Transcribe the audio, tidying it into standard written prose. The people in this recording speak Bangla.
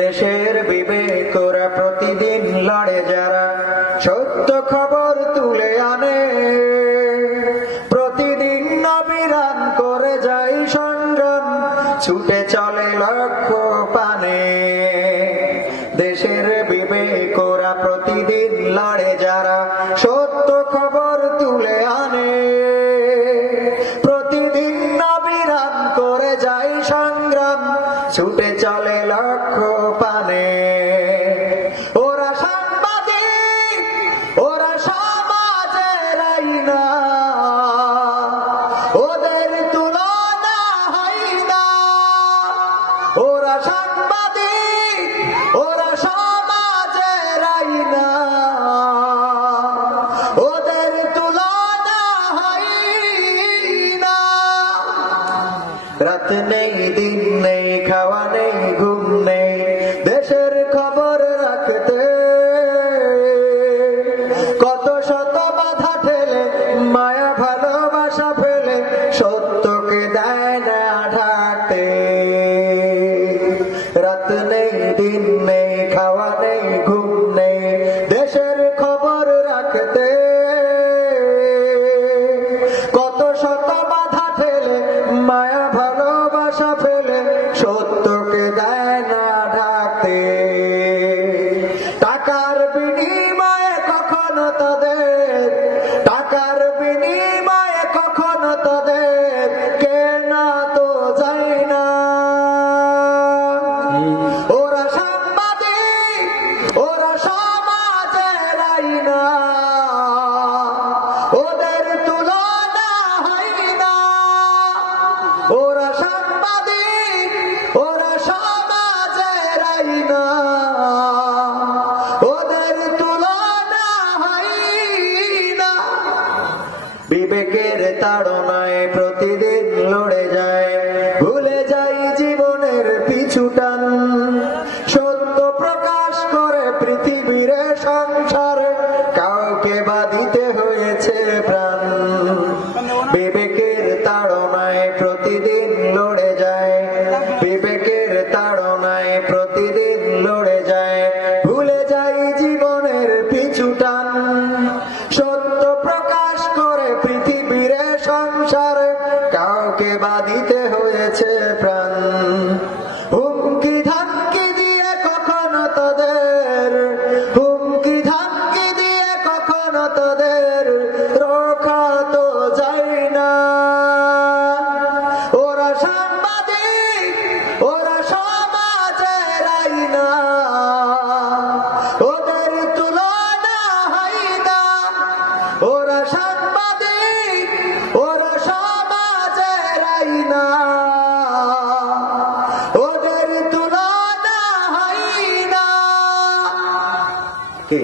দেশের বিবেক ওরা প্রতিদিন লড়ে যারা সত্য খবর তুলে আনে, প্রতিদিন অবিরাম করে যায় সংগ্রাম, ছুটে চলে লক্ষ্য পানে। দেশের বিবেক ওরা প্রতিদিন লড়ে যারা সত্য খবর তুলে আনে, প্রতিদিন অবিরাম করে যায় সংগ্রাম, ছুটে চলে লক্ষ্য পানে। ওরা সাংবাদিক, ওরা সমাজের আইনা, ওদের তুলনা হয় না। ওরা সাংবাদিক, ওরা সমাজের আইনা, ওদের তুলনা হয় না। রাত নেই, দিন নেই, খাওয়া নেই, ঘুম নেই, দেশের খবর রাখতে কত শত বাধা ঠেলে, মায়া ভালোবাসা ফেলে, সত্যকে দেয় না ঢাকতে। রাত নেই, দিন নেই, খাওয়া নেই, ঘুম নেই, দেশের খবর রাখতে কত শত বাধা ঠেলে, মায়া ভালোবাসা ফেলে, সত্যকে দেয় না ঢাকতে। টাকার বিনিময়ে কখনো তাদের, টাকার বিনিময়ে কখনো তাদের কেনা তো যায় না। ওরা সাংবাদিক, ওরা সমাজের আইনা, ওদের তুলনা হয় না। ওরা সাংবাদিক, ওরা সমাজের আইনা, ওদের তুলনা হয় না। বিবেকের তাড়নায় প্রতিদিন লড়ে যায়, ভুলে যায় জীবনের পিছুটান, সত্য প্রকাশ করে পৃথিবীর সংসারে কাউকে বা দিতে হয়েছে প্রাণ। বিবেকের তাড়নায় প্রতিদিন লড়ে যায়, বিবেকের তাড়নায় প্রতিদিন লড়ে যায়, ভুলে যায় জীবনের পিছুটান, সত্য প্রকাশ করে পৃথিবীর সংসারে কাউকে বা দিতে হয়েছে প্রাণ। হুমকি ধামকি দিয়ে কখনো তাদের, হুমকি ধামকি দিয়ে কখনো তাদের রক্ষা তো যায় না। ওরা সাংবাদিক, ওরা সমাজের আইনা, ওদের তুলনা হয় না। ওরা সাংবাদিক, ওরা সমাজের আইনা, ওদের তুলনা হয় না। কি